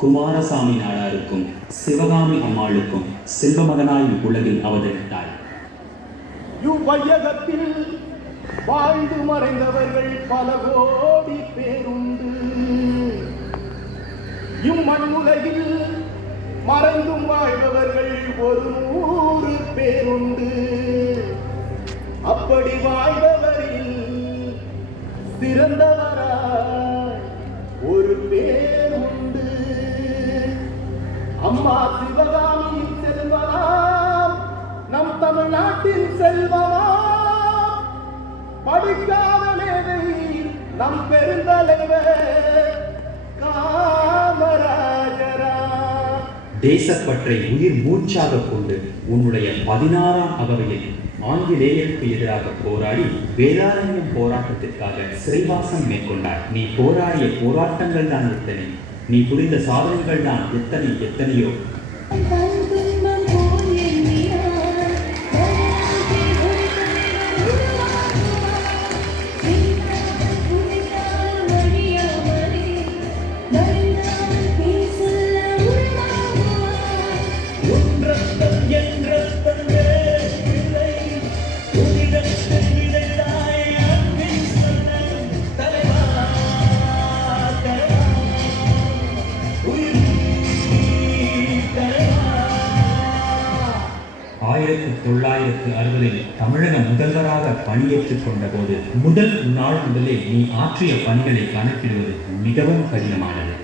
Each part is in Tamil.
குமாரசாமி நாடாருக்கும் சிவகாமி அம்மாளுக்கும் செல்வமகனாய் உலகில் அவதரித்தாள். இவ்வையகத்தில் வாழ்ந்து மறைந்தவர்கள் பல கோடி பேருண்டு. இம்மண்ணுலகில் மறைந்தும் வாழ்பவர்கள் 100 பேருண்டு. அப்படி வாழ்பவரில் சிறந்தவராய் ஒரு பேர் உண்டு. அம்மா சிவகாமியின் செல்வமாம் நம் தமிழ்நாட்டின் செல்வமாம். படிக்காத மேதை நம் பெருந்தலைவர் காமராஜரா. தேசப்பற்றை உயிர் மூச்சாக கொண்டு உன்னுடைய 16ஆம் அகவையில் ஆங்கிலேயருக்கு எதிராக போராடி வேதாரண்யம் போராட்டத்திற்காக சிறைவாசம் மேற்கொண்டார். நீ போராடிய போராட்டங்கள் தான் எத்தனை, நீ புரிந்த சாதனைகள் தான் எத்தனையோ. தமிழக முதல்வராக பணியேற்றுக் கொண்ட போது முதல் நாள் முதலே நீ ஆற்றிய பணிகளை கணக்கிடுவது மிகவும் கடினமானது.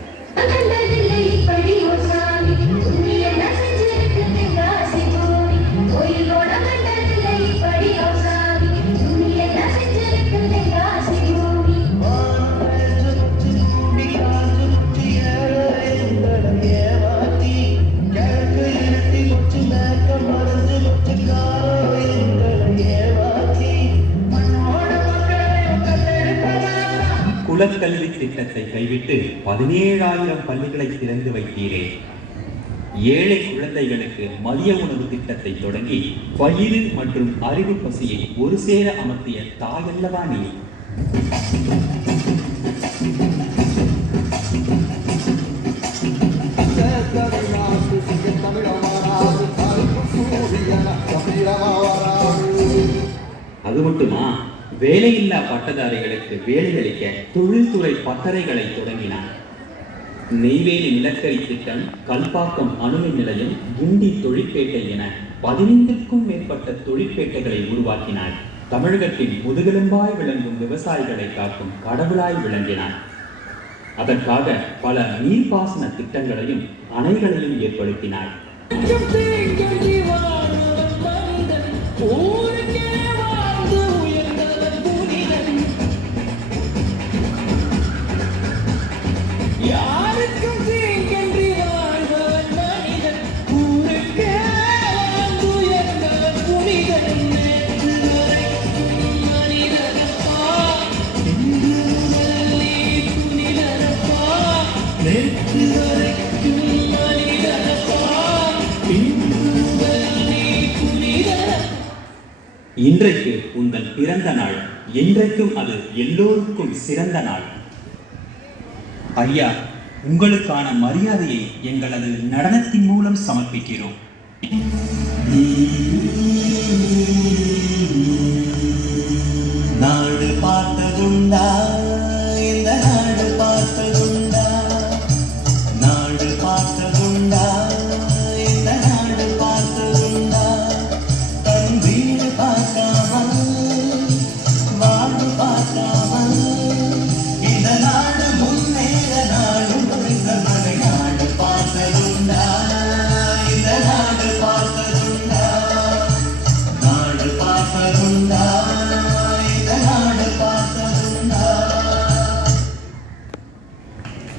குலக்கல்வி திட்டத்தை கைவிட்டு 17,000 பள்ளிகளை திறந்து வைத்தீரே. ஏழை குழந்தைகளுக்கு மதிய உணவு திட்டத்தை தொடங்கி பயிறு மற்றும் அறிவு பசியை ஒரு சேர அமர்த்திய தாயல்லவா நீ. அது மட்டுமா, வேலையில்லா பட்டதாரிகளுக்கு வேலையளிக்க தொழில்துறை பட்டறைகளை தொடங்கினார். நெய்வேலி நிலக்கரி திட்டம், கல்பாக்கம் அணுமின் நிலையம், குண்டி தொழிற்பேட்டை என 15க்கும் மேற்பட்ட தொழிற்பேட்டைகளை உருவாக்கினார். தமிழகத்தின் முதுகெலும்பாய் விளங்கும் விவசாயிகளை காக்கும் கடவுளாய் விளங்கினார். அதற்காக பல நீர்ப்பாசன திட்டங்களையும் அணைகளையும் ஏற்படுத்தினார். இன்றைக்கு உங்கள் பிறந்த நாள், என்றைக்கும் அது எல்லோருக்கும் சிறந்த நாள். ஐயா, உங்களுக்கான மரியாதையை எங்களது நடனத்தின் மூலம் சமர்ப்பிக்கிறோம். நாடு பார்த்ததுண்டா